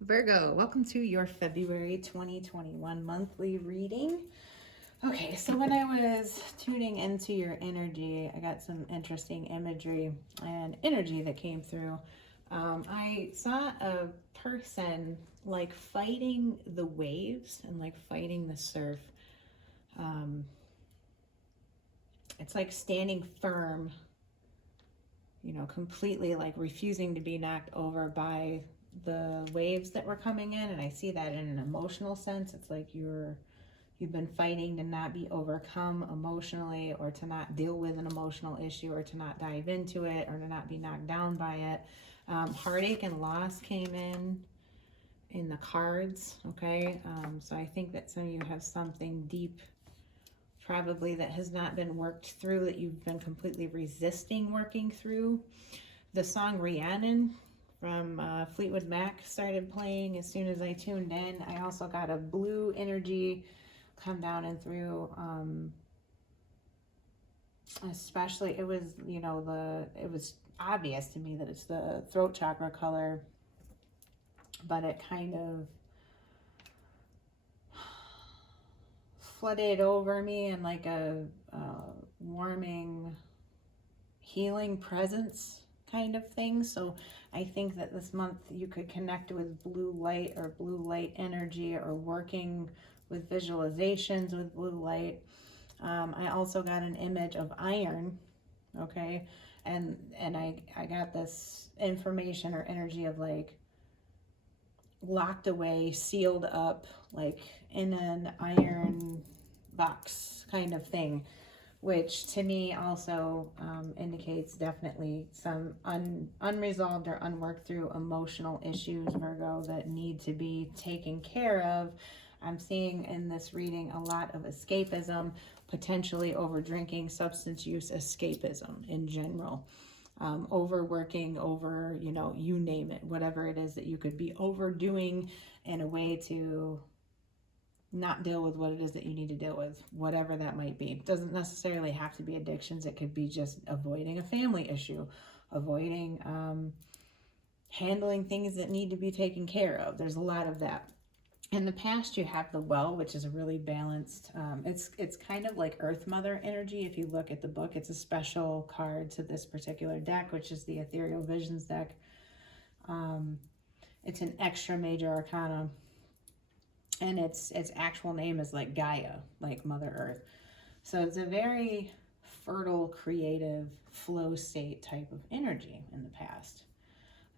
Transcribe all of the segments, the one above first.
Virgo, welcome to your February 2021 monthly reading. Okay, so when I was tuning into your energy, I got some interesting imagery and energy that came through. I saw a person like fighting the waves and like fighting the surf. Um, it's like standing firm, completely like refusing to be knocked over by the waves that were coming in. And I see that in an emotional sense. It's like you've been fighting to not be overcome emotionally, or to not deal with an emotional issue, or to not dive into it, or to not be knocked down by it. Heartache and loss came in the cards. Okay, so I think that some of you have something deep probably that has not been worked through, that you've been completely resisting working through. The song Rhiannon from Fleetwood Mac started playing as soon as I tuned in. I also got a blue energy come down and through. Especially, it was, it was obvious to me that it's the throat chakra color, but it kind of flooded over me in like a warming, healing presence kind of thing. So I think that this month you could connect with blue light or blue light energy, or working with visualizations with blue light. I also got an image of iron, okay? And I got this information or energy of like locked away, sealed up, like in an iron box kind of thing, which to me also indicates definitely some unresolved or unworked through emotional issues, Virgo, that need to be taken care of. I'm seeing in this reading a lot of escapism, potentially over drinking, substance use, escapism in general. Overworking, you name it, whatever it is that you could be overdoing in a way to not deal with what it is that you need to deal with, whatever that might be. It doesn't necessarily have to be addictions. It could be just avoiding a family issue, avoiding handling things that need to be taken care of. There's a lot of that. In the past, you have the well, which is a really balanced, it's kind of like Earth Mother energy. If you look at the book, it's a special card to this particular deck, which is the Ethereal Visions deck. It's an extra major arcana, and its actual name is like Gaia, like Mother Earth. So it's a very fertile, creative, flow state type of energy in the past.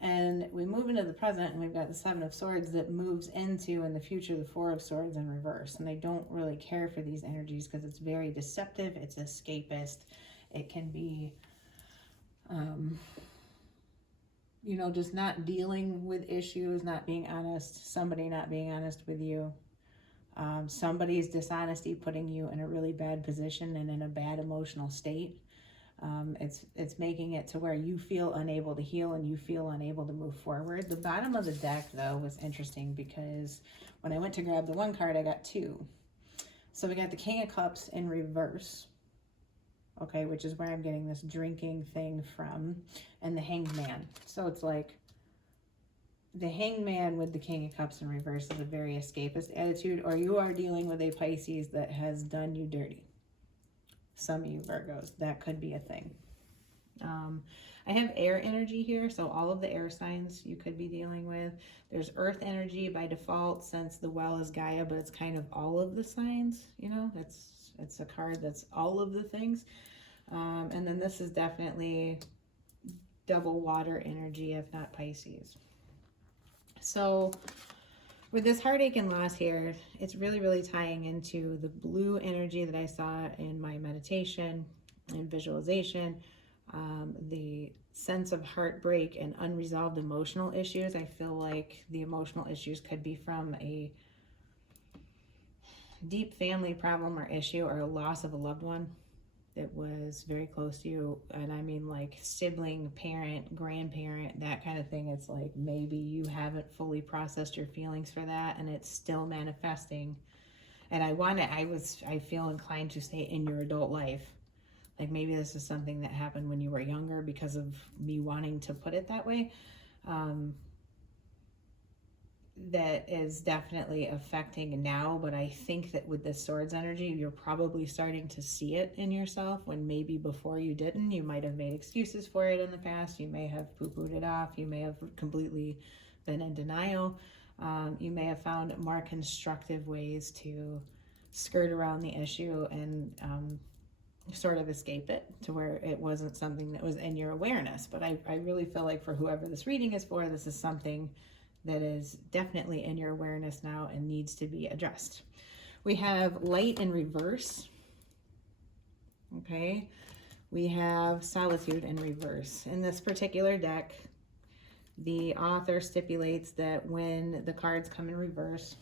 And we move into the present, and we've got the Seven of Swords that moves into, in the future, the Four of Swords in reverse. And I don't really care for these energies because it's very deceptive. It's escapist. It can be, just not dealing with issues, not being honest, somebody not being honest with you. Somebody's dishonesty putting you in a really bad position and in a bad emotional state. It's making it to where you feel unable to heal and you feel unable to move forward. The bottom of the deck, though, was interesting because when I went to grab the one card, I got two. So we got the King of Cups in reverse, okay, which is where I'm getting this drinking thing from, and the Hanged Man. So it's like the Hanged Man with the King of Cups in reverse is a very escapist attitude, or you are dealing with a Pisces that has done you dirty. Some of you Virgos, that could be a thing. I have air energy here, so all of the air signs you could be dealing with. There's earth energy by default, since the well is Gaia, but it's kind of all of the signs, it's a card that's all of the things. And then this is definitely double water energy, if not Pisces. So with this heartache and loss here, it's really, really tying into the blue energy that I saw in my meditation and visualization, the sense of heartbreak and unresolved emotional issues. I feel like the emotional issues could be from a deep family problem or issue, or a loss of a loved one that was very close to you. And I mean like sibling, parent, grandparent, that kind of thing. It's like maybe you haven't fully processed your feelings for that and it's still manifesting. And I feel inclined to say in your adult life. Like maybe this is something that happened when you were younger because of me wanting to put it that way. that is definitely affecting now, but I think that with the swords energy, you're probably starting to see it in yourself when maybe before you didn't. You might have made excuses for it in the past. You may have poo-pooed it off. You may have completely been in denial. You may have found more constructive ways to skirt around the issue and sort of escape it to where it wasn't something that was in your awareness. But I really feel like for whoever this reading is for, this is something that is definitely in your awareness now and needs to be addressed. We have light in reverse. Okay. We have solitude in reverse. In this particular deck, the author stipulates that when the cards come in reverse,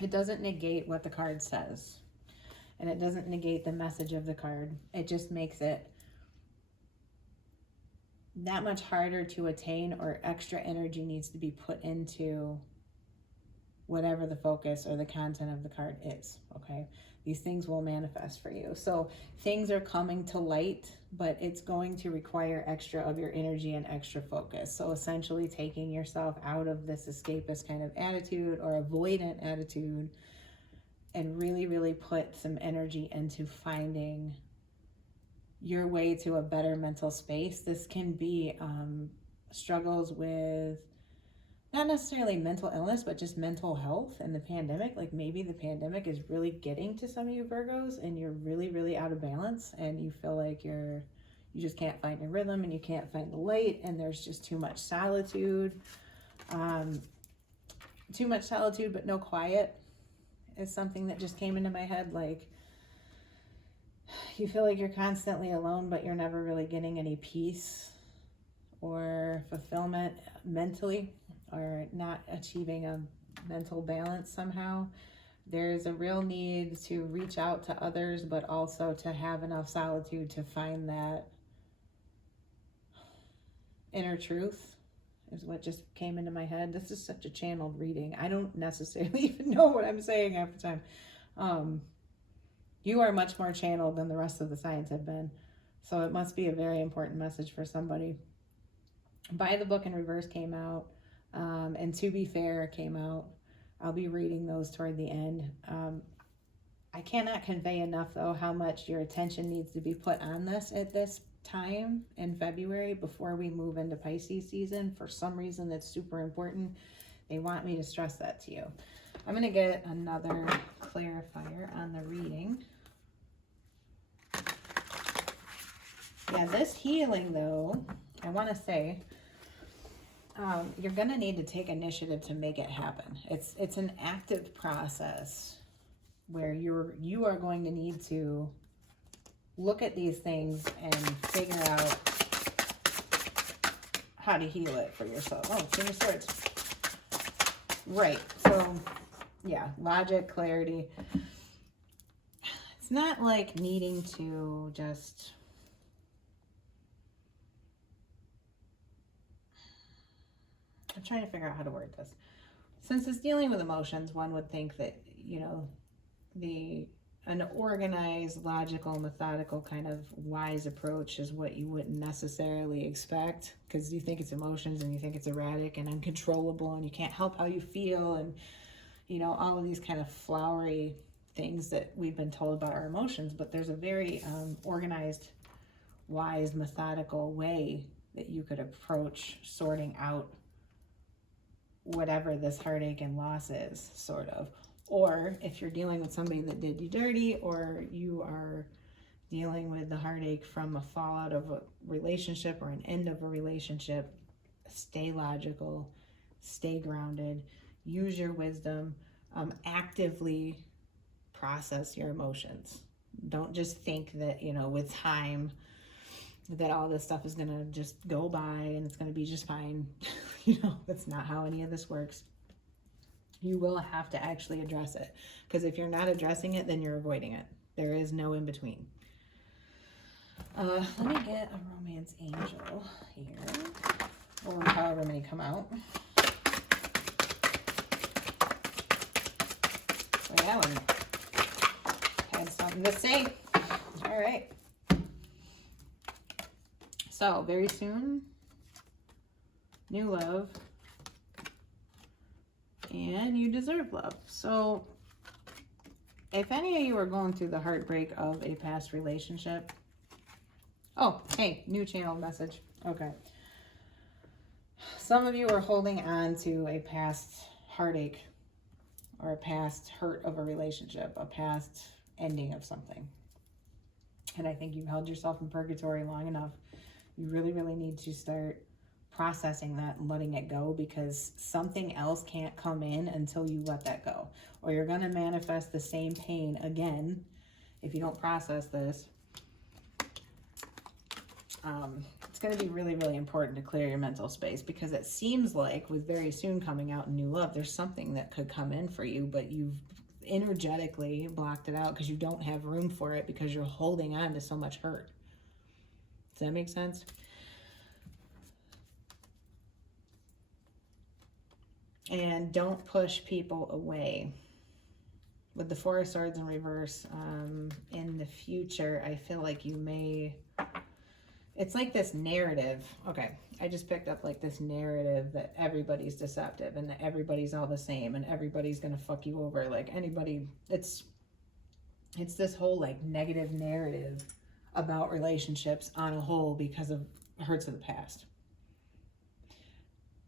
it doesn't negate what the card says. And it doesn't negate the message of the card. It just makes it that much harder to attain, or extra energy needs to be put into whatever the focus or the content of the card is, okay? These things will manifest for you. So things are coming to light, but it's going to require extra of your energy and extra focus. So essentially taking yourself out of this escapist kind of attitude or avoidant attitude and really, really put some energy into finding your way to a better mental space. This can be struggles with not necessarily mental illness, but just mental health and the pandemic. Like maybe the pandemic is really getting to some of you Virgos and you're really, really out of balance and you feel like you just can't find your rhythm and you can't find the light and there's just too much solitude. Too much solitude, but no quiet is something that just came into my head. Like, you feel like you're constantly alone, but you're never really getting any peace or fulfillment mentally, or not achieving a mental balance somehow. There's a real need to reach out to others, but also to have enough solitude to find that inner truth is what just came into my head. This is such a channeled reading. I don't necessarily even know what I'm saying half the time. You are much more channeled than the rest of the signs have been. So it must be a very important message for somebody. By the Book in Reverse came out, and To Be Fair came out. I'll be reading those toward the end. I cannot convey enough, though, how much your attention needs to be put on this at this time in February before we move into Pisces season. For some reason, that's super important. They want me to stress that to you. I'm going to get another clarifier on the reading. Yeah, this healing, though, I want to say, you're going to need to take initiative to make it happen. It's an active process where you are going to need to look at these things and figure out how to heal it for yourself. Oh, King of Swords. Right. So, yeah, logic, clarity. It's not like needing to just... I'm trying to figure out how to word this. Since it's dealing with emotions, one would think that, you know, an organized, logical, methodical kind of wise approach is what you wouldn't necessarily expect, because you think it's emotions and you think it's erratic and uncontrollable and you can't help how you feel, and, you know, all of these kind of flowery things that we've been told about our emotions. But there's a very organized, wise, methodical way that you could approach sorting out whatever this heartache and loss is, sort of. Or if you're dealing with somebody that did you dirty, or you are dealing with the heartache from a fallout of a relationship or an end of a relationship, stay logical, stay grounded, use your wisdom, actively process your emotions. Don't just think that, you know, with time that all this stuff is going to just go by and it's going to be just fine. You know, that's not how any of this works. You will have to actually address it, because if you're not addressing it, then you're avoiding it. There is no in between. Let me get a romance angel here, or however many come out. Well, had something to say. All right. So very soon, new love, and you deserve love. So if any of you are going through the heartbreak of a past relationship, oh, hey, new channel message. Okay. Some of you are holding on to a past heartache or a past hurt of a relationship, a past ending of something. And I think you've held yourself in purgatory long enough. You really, really need to start processing that and letting it go, because something else can't come in until you let that go. Or you're going to manifest the same pain again if you don't process this. It's going to be really, really important to clear your mental space, because it seems like with very soon coming out in new love, there's something that could come in for you, but you've energetically blocked it out because you don't have room for it, because you're holding on to so much hurt. Does that make sense? And don't push people away. With the Four of Swords in reverse, in the future, I feel like you may... It's like this narrative. Okay, I just picked up like this narrative that everybody's deceptive and that everybody's all the same and everybody's gonna fuck you over. Like anybody, it's this whole like negative narrative about relationships on a whole because of hurts of the past.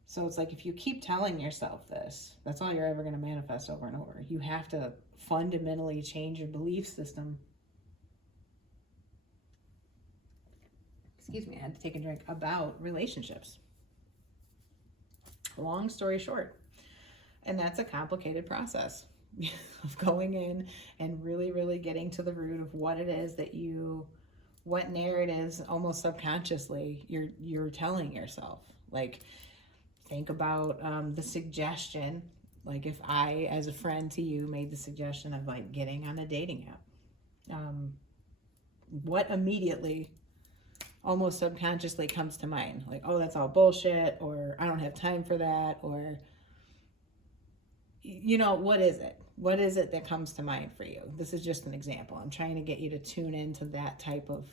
So it's like if you keep telling yourself this, that's all you're ever gonna manifest over and over. You have to fundamentally change your belief system. Excuse me, I had to take a drink, about relationships. Long story short. And that's a complicated process of going in and really, really getting to the root of what it is that what narratives almost subconsciously you're telling yourself. Like, think about the suggestion, like if I, as a friend to you, made the suggestion of like getting on a dating app. What immediately almost subconsciously comes to mind? Like, oh, that's all bullshit, or I don't have time for that, or, you know, what is it? What is it that comes to mind for you? This is just an example. I'm trying to get you to tune into that type of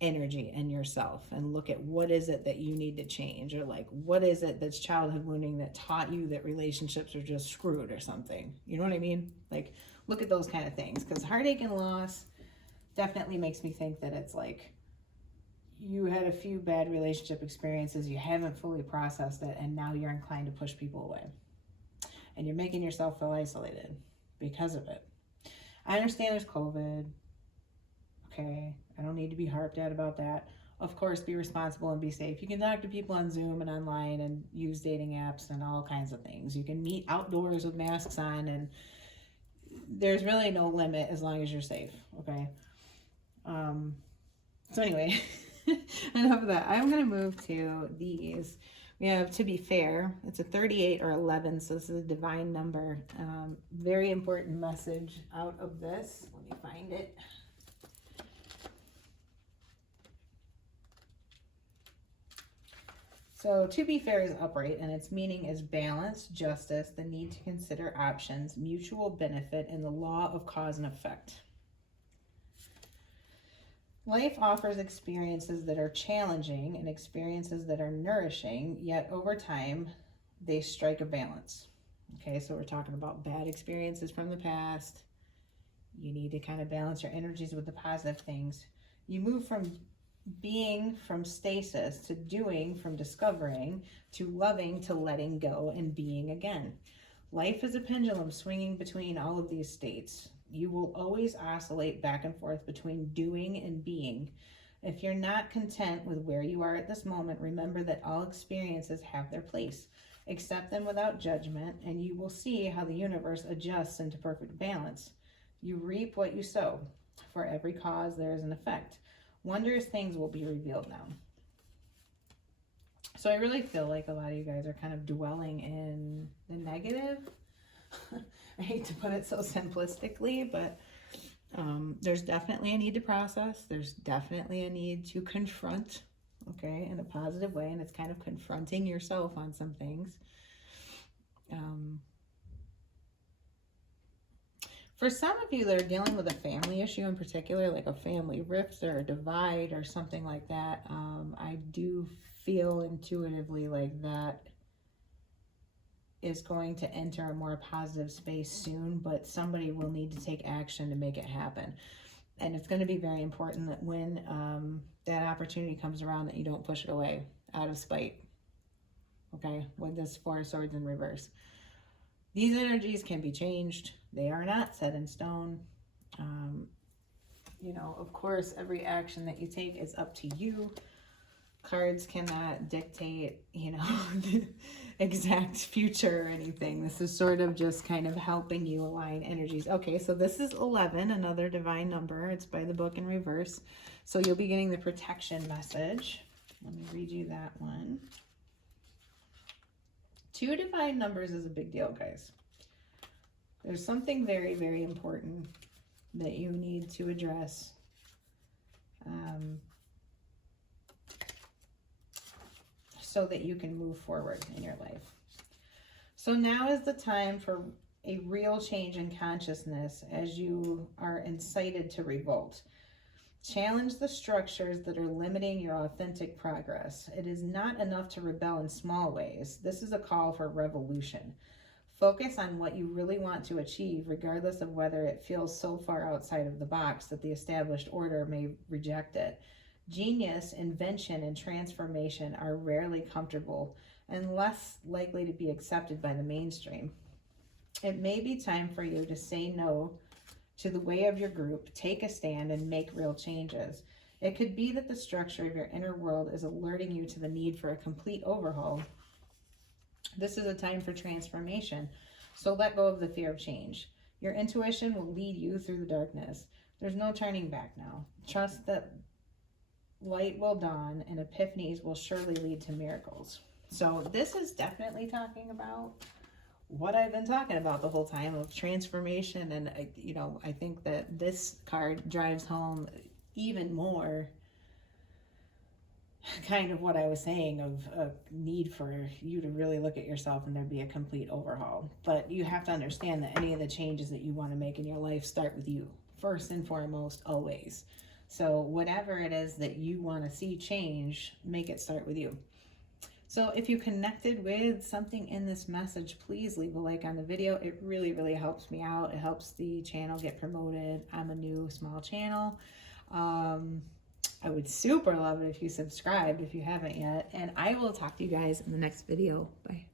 energy in yourself and look at what is it that you need to change, or like, what is it that's childhood wounding that taught you that relationships are just screwed or something? You know what I mean? Like, look at those kind of things, because heartache and loss definitely makes me think that it's like, you had a few bad relationship experiences, you haven't fully processed it, and now you're inclined to push people away. And you're making yourself feel isolated because of it. I understand there's COVID. Okay, I don't need to be harped at about that. Of course, be responsible and be safe. You can talk to people on Zoom and online and use dating apps and all kinds of things. You can meet outdoors with masks on, and there's really no limit as long as you're safe, okay? So anyway... Enough of that. I'm going to move to these. We have To Be Fair. It's a 38 or 11, so this is a divine number. Very important message out of this. Let me find it. So To Be Fair is upright, and its meaning is balance, justice, the need to consider options, mutual benefit, and the law of cause and effect. Life offers experiences that are challenging and experiences that are nourishing, yet over time, they strike a balance. Okay, so we're talking about bad experiences from the past. You need to kind of balance your energies with the positive things. You move from being from stasis to doing, from discovering to loving to letting go and being again. Life is a pendulum swinging between all of these states. You will always oscillate back and forth between doing and being. If you're not content with where you are at this moment, remember that all experiences have their place. Accept them without judgment, and you will see how the universe adjusts into perfect balance. You reap what you sow. For every cause, there is an effect. Wondrous things will be revealed now. So I really feel like a lot of you guys are kind of dwelling in the negative. I hate to put it so simplistically, but there's definitely a need to process. There's definitely a need to confront, okay, in a positive way, and it's kind of confronting yourself on some things. For some of you that are dealing with a family issue in particular, like a family rift or a divide or something like that, I do feel intuitively like that is going to enter a more positive space soon, but somebody will need to take action to make it happen. And it's going to be very important that when that opportunity comes around, that you don't push it away out of spite. Okay, with this Four of Swords in reverse. These energies can be changed. They are not set in stone. You know, of course, every action that you take is up to you. Cards cannot dictate, you know, the exact future or anything. This is sort of just kind of helping you align energies. Okay, so this is 11, another divine number. It's by the book in reverse. So you'll be getting the protection message. Let me read you that one. 2 divine numbers is a big deal, guys. There's something very, very important that you need to address. So that you can move forward in your life. So now is the time for a real change in consciousness as you are incited to revolt. Challenge the structures that are limiting your authentic progress. It is not enough to rebel in small ways. This is a call for revolution. Focus on what you really want to achieve, regardless of whether it feels so far outside of the box that the established order may reject it. Genius, invention, and transformation are rarely comfortable and less likely to be accepted by the mainstream. It may be time for you to say no to the way of your group, take a stand, and make real changes. It could be that the structure of your inner world is alerting you to the need for a complete overhaul. This is a time for transformation, so let go of the fear of change. Your intuition will lead you through the darkness. There's no turning back now. Trust that light will dawn and epiphanies will surely lead to miracles. So this is definitely talking about what I've been talking about the whole time, of transformation. And you know, I think that this card drives home even more kind of what I was saying, of a need for you to really look at yourself and there be a complete overhaul. But you have to understand that any of the changes that you want to make in your life start with you, first and foremost, always. So whatever it is that you want to see change, make it start with you. So if you connected with something in this message, please leave a like on the video. It really, really helps me out. It helps the channel get promoted. I'm a new small channel. I would super love it if you subscribed if you haven't yet. And I will talk to you guys in the next video. Bye.